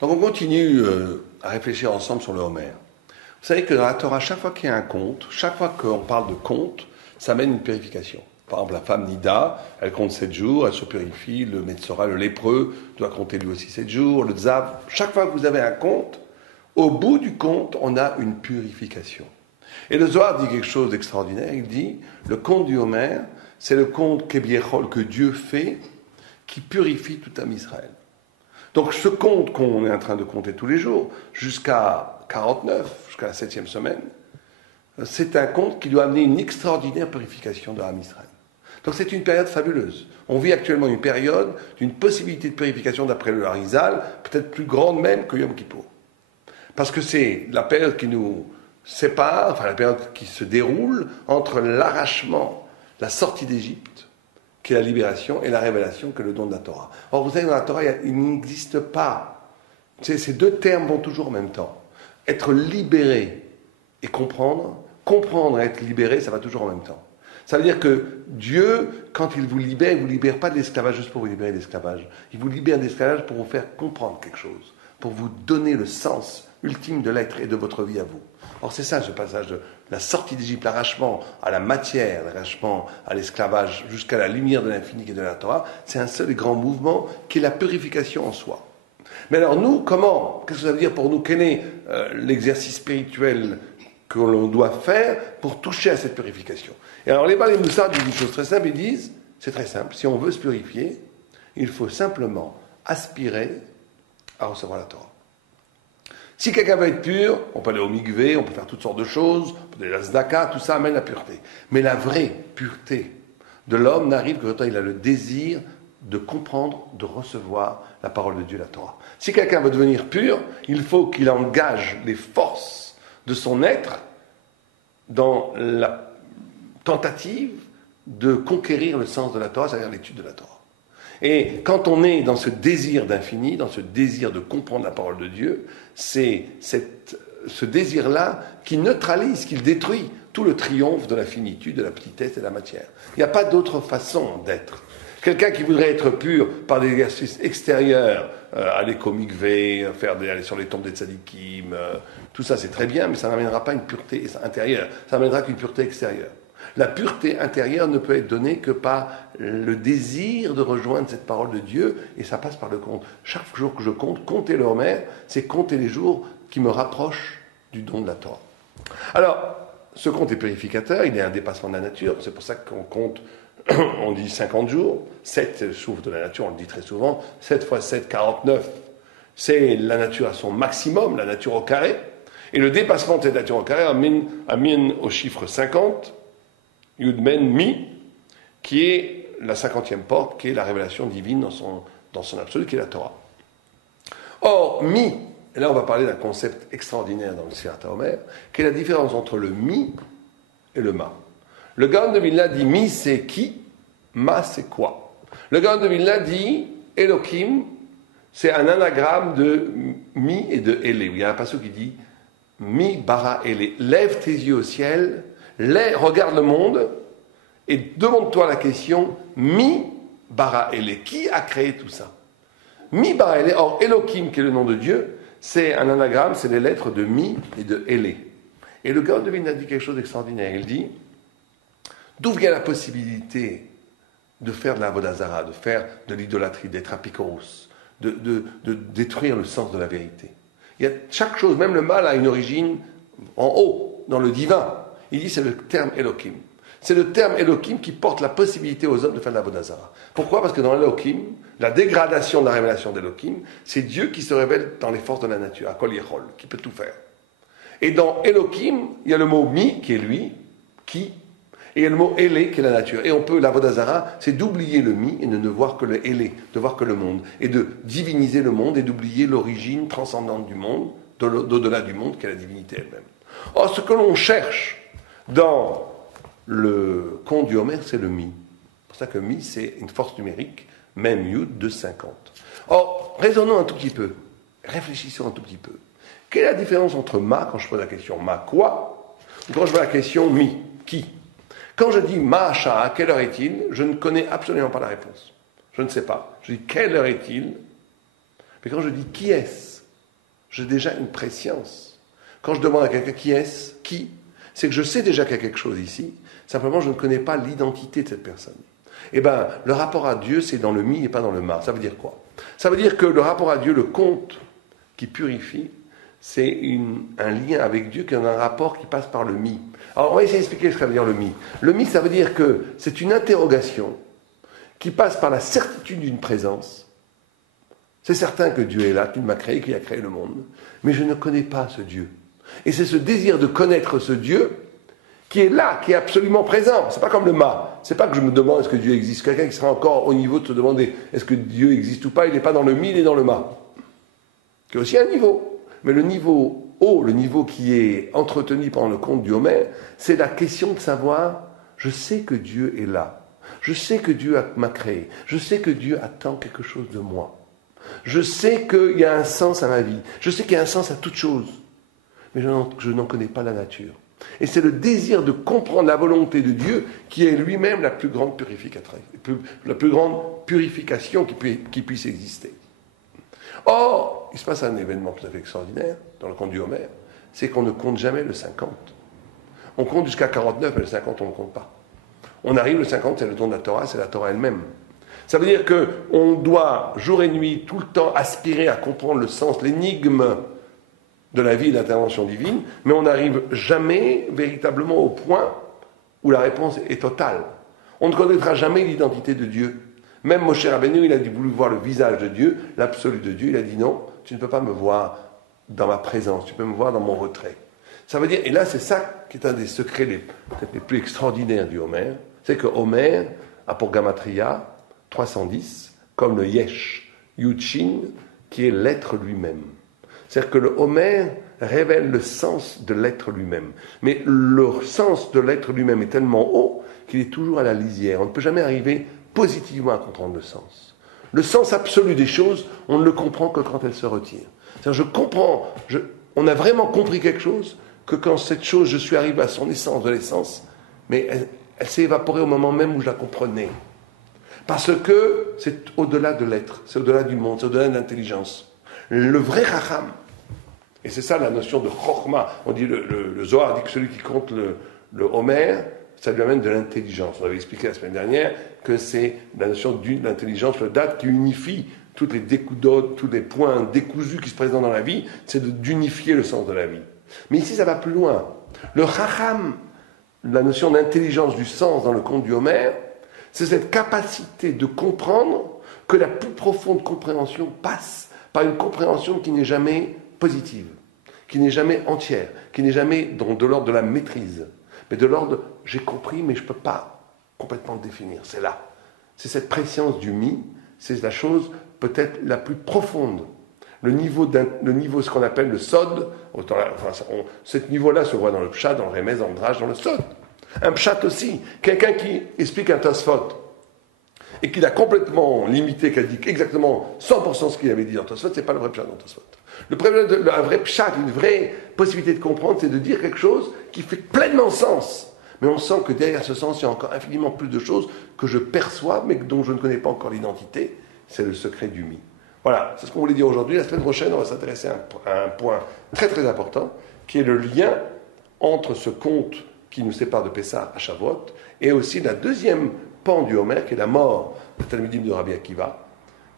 Donc on continue à réfléchir ensemble sur le Homer. Vous savez que dans la Torah, chaque fois qu'il y a un conte, chaque fois qu'on parle de conte, ça mène une purification. Par exemple, la femme Nida, elle compte 7 jours, elle se purifie, le Metzora, le lépreux, doit compter lui aussi 7 jours, le Tzav. Chaque fois que vous avez un conte, au bout du conte, on a une purification. Et le Zohar dit quelque chose d'extraordinaire, il dit, le conte du Homer, c'est le conte Kebiechol que Dieu fait, qui purifie tout âme Israël. Donc ce conte qu'on est en train de compter tous les jours, jusqu'à 49, jusqu'à la 7e semaine, c'est un conte qui doit amener une extraordinaire purification de l'âme Israël. Donc c'est une période fabuleuse. On vit actuellement une période d'une possibilité de purification d'après le Harizal, peut-être plus grande même que Yom Kippour. Parce que c'est la période qui nous sépare, enfin la période qui se déroule entre l'arrachement, la sortie d'Égypte, qui est la libération, et la révélation, qui est le don de la Torah. Or, vous savez, dans la Torah, il n'existe pas. Ces deux termes vont toujours en même temps. Être libéré et comprendre et être libéré, ça va toujours en même temps. Ça veut dire que Dieu, quand il vous libère pas de l'esclavage juste pour vous libérer de l'esclavage. Il vous libère de l'esclavage pour vous faire comprendre quelque chose, pour vous donner le sens ultime de l'être et de votre vie à vous. Or, c'est ça, ce passage de la sortie d'Égypte, l'arrachement à la matière, l'arrachement à l'esclavage, jusqu'à la lumière de l'infini et de la Torah, c'est un seul et grand mouvement qui est la purification en soi. Mais alors nous, comment? Qu'est-ce que ça veut dire pour nous? Quel est l'exercice spirituel que l'on doit faire pour toucher à cette purification? Et alors les Baalei Moussar disent une chose très simple, ils disent, c'est très simple, si on veut se purifier, il faut simplement aspirer à recevoir la Torah. Si quelqu'un veut être pur, on peut aller au mikvé, on peut faire toutes sortes de choses, on peut aller à la tzedaka, tout ça amène la pureté. Mais la vraie pureté de l'homme n'arrive que quand il a le désir de comprendre, de recevoir la parole de Dieu, la Torah. Si quelqu'un veut devenir pur, il faut qu'il engage les forces de son être dans la tentative de conquérir le sens de la Torah, c'est-à-dire l'étude de la Torah. Et quand on est dans ce désir d'infini, dans ce désir de comprendre la parole de Dieu, c'est ce désir-là qui neutralise, qui détruit tout le triomphe de la finitude, de la petitesse et de la matière. Il n'y a pas d'autre façon d'être. Quelqu'un qui voudrait être pur par des exercices extérieurs, aller au mikvé, aller sur les tombes des tzadikim, tout ça c'est très bien, mais ça n'amènera pas une pureté intérieure, ça n'amènera qu'une pureté extérieure. La pureté intérieure ne peut être donnée que par le désir de rejoindre cette parole de Dieu, et ça passe par le compte. Chaque jour que je compte, compter le Homer, c'est compter les jours qui me rapprochent du don de la Torah. Alors, ce compte est purificateur, il est un dépassement de la nature, c'est pour ça qu'on compte, on dit 50 jours, 7 souffles de la nature, on le dit très souvent, 7 fois 7, 49, c'est la nature à son maximum, la nature au carré, et le dépassement de cette nature au carré amène au chiffre 50, Yudmen Mi, qui est la 50e porte, qui est la révélation divine dans son absolu, qui est la Torah. Or, Mi, et là on va parler d'un concept extraordinaire dans le Sfirat HaOmer, qui est la différence entre le Mi et le Ma. Le Gaon de Vilna dit Mi c'est qui, Ma c'est quoi. Le Gaon de Vilna dit Elohim, c'est un anagramme de Mi et de Elé. Il y a un passage qui dit Mi bara Elé. Lève tes yeux au ciel, regarde le monde et demande-toi la question Mi bara Elé. Qui a créé tout ça? Mi bara Elé. Or, Elohim, qui est le nom de Dieu, c'est un anagramme, c'est les lettres de Mi et de Elé. Et le Gaon de Vilna dit quelque chose d'extraordinaire. Il dit d'où vient la possibilité de faire de la avodah zara, de faire de l'idolâtrie, d'être apikorus, de détruire le sens de la vérité. Il y a chaque chose, même le mal a une origine en haut, dans le divin. Il dit c'est le terme Elohim. C'est le terme Elohim qui porte la possibilité aux hommes de faire de la avodah zara. Pourquoi? Parce que dans Elohim, la dégradation de la révélation d'Elohim, c'est Dieu qui se révèle dans les forces de la nature, à Kol Yechol, qui peut tout faire. Et dans Elohim, il y a le mot Mi, qui est lui, qui, et il y a le mot Elé, qui est la nature. Et on peut, l'avodah zara, c'est d'oublier le Mi et de ne voir que le Elé, de voir que le monde, et de diviniser le monde et d'oublier l'origine transcendante du monde, d'au-delà du monde, qui est la divinité elle-même. Or, ce que l'on cherche dans le conte du Homer, c'est le Mi. C'est pour ça que Mi, c'est une force numérique, même Yud, de 50. Or, raisonnons un tout petit peu, réfléchissons un tout petit peu. Quelle est la différence entre Ma, quand je pose la question Ma quoi, ou quand je pose la question Mi, qui? Quand je dis Ma Sha'a, quelle heure est-il? Je ne connais absolument pas la réponse. Je ne sais pas. Je dis quelle heure est-il? Mais quand je dis qui est-ce? J'ai déjà une préscience. Quand je demande à quelqu'un qui est-ce, qui, c'est que je sais déjà qu'il y a quelque chose ici, simplement je ne connais pas l'identité de cette personne. Eh bien, le rapport à Dieu, c'est dans le mi et pas dans le ma. Ça veut dire quoi? Ça veut dire que le rapport à Dieu, le conte qui purifie, c'est un lien avec Dieu qui est un rapport qui passe par le mi. Alors, on va essayer d'expliquer ce que ça veut dire le mi. Le mi, ça veut dire que c'est une interrogation qui passe par la certitude d'une présence. C'est certain que Dieu est là, qu'il m'a créé, qu'il a créé le monde, mais je ne connais pas ce Dieu. Et c'est ce désir de connaître ce Dieu qui est là, qui est absolument présent. C'est pas comme le ma. C'est pas que je me demande est-ce que Dieu existe. Quelqu'un qui sera encore au niveau de se demander est-ce que Dieu existe ou pas, il n'est pas dans le mi, il est dans le ma. C'est aussi un niveau. Mais le niveau haut, le niveau qui est entretenu pendant le conte du Homère, c'est la question de savoir, je sais que Dieu est là. Je sais que Dieu m'a créé. Je sais que Dieu attend quelque chose de moi. Je sais qu'il y a un sens à ma vie. Je sais qu'il y a un sens à toute chose. Mais je n'en connais pas la nature. Et c'est le désir de comprendre la volonté de Dieu qui est lui-même la plus grande purificatrice, la plus grande purification qui puisse exister. Or, il se passe un événement tout à fait extraordinaire dans le conte du Homère, c'est qu'on ne compte jamais le 50. On compte jusqu'à 49, mais le 50, on ne compte pas. On arrive, le 50, c'est le don de la Torah, c'est la Torah elle-même. Ça veut dire qu'on doit, jour et nuit, tout le temps, aspirer à comprendre le sens, l'énigme de la vie et de l'intervention divine, mais on n'arrive jamais véritablement au point où la réponse est totale. On ne connaîtra jamais l'identité de Dieu. Même Moshe Rabbeinu, il a voulu voir le visage de Dieu, l'absolu de Dieu, il a dit non, tu ne peux pas me voir dans ma présence, tu peux me voir dans mon retrait. Ça veut dire, et là c'est ça qui est un des secrets peut-être les plus extraordinaires du Homère, c'est que Homère a pour Gamatria 310, comme le Yesh, Yudshin, qui est l'être lui-même. C'est-à-dire que le Homère révèle le sens de l'être lui-même. Mais le sens de l'être lui-même est tellement haut qu'il est toujours à la lisière. On ne peut jamais arriver positivement à comprendre le sens. Le sens absolu des choses, on ne le comprend que quand elles se retirent. C'est-à-dire on a vraiment compris quelque chose que quand cette chose, je suis arrivé à son essence de l'essence, mais elle s'est évaporée au moment même où je la comprenais. Parce que c'est au-delà de l'être, c'est au-delà du monde, c'est au-delà de l'intelligence. Le vrai Chacham, et c'est ça la notion de Chokhmah, on dit le Zohar dit que celui qui compte le Homère, ça lui amène de l'intelligence. On avait expliqué la semaine dernière que c'est la notion de l'intelligence, le date qui unifie toutes les découdotes, tous les points décousus qui se présentent dans la vie, c'est d'unifier le sens de la vie. Mais ici, ça va plus loin. Le Chacham, la notion d'intelligence du sens dans le conte du Homère, c'est cette capacité de comprendre que la plus profonde compréhension passe par une compréhension qui n'est jamais positive, qui n'est jamais entière, qui n'est jamais de l'ordre de la maîtrise, mais de l'ordre de j'ai compris, mais je ne peux pas complètement le définir. C'est là. C'est cette préscience du mi, c'est la chose peut-être la plus profonde. Le niveau, ce qu'on appelle le sod, ce niveau-là se voit dans le pshat, dans le remez, dans le drach, dans le sod. Un pshat aussi, quelqu'un qui explique un Tosfot et qui l'a complètement limité, qui a dit exactement 100% ce qu'il avait dit dans Tosfot, c'est pas le vrai pshat dans Tosfot. Un vrai pshat, une vraie possibilité de comprendre, c'est de dire quelque chose qui fait pleinement sens. Mais on sent que derrière ce sens, il y a encore infiniment plus de choses que je perçois, mais dont je ne connais pas encore l'identité. C'est le secret du mi. Voilà, c'est ce qu'on voulait dire aujourd'hui. La semaine prochaine, on va s'intéresser à un point très très important, qui est le lien entre ce conte qui nous sépare de Pessah à Shavuot, et aussi la deuxième pan du Homère, qui est la mort de Talmidim de Rabbi Akiva.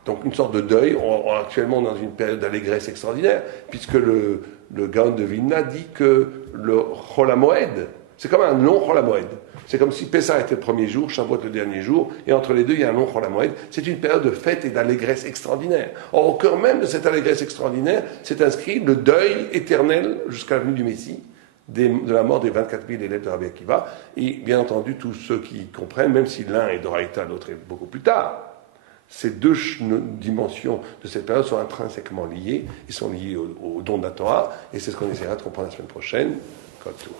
Donc une sorte de deuil. On est actuellement dans une période d'allégresse extraordinaire, puisque le Gaon de Vilna dit que le Chol HaMoed, c'est comme un long Chol HaMoed. C'est comme si Pessah était le premier jour, Shavuot le dernier jour, et entre les deux, il y a un long Chol HaMoed. C'est une période de fête et d'allégresse extraordinaire. Or, au cœur même de cette allégresse extraordinaire, c'est inscrit le deuil éternel jusqu'à la venue du Messie, de la mort des 24 000 élèves de Rabbi Akiva, et bien entendu tous ceux qui comprennent, même si l'un est d'Oraïta, l'autre est beaucoup plus tard, ces deux dimensions de cette période sont intrinsèquement liées, ils sont liés au don de la Torah, et c'est ce qu'on essaiera de comprendre la semaine prochaine. Comme tout.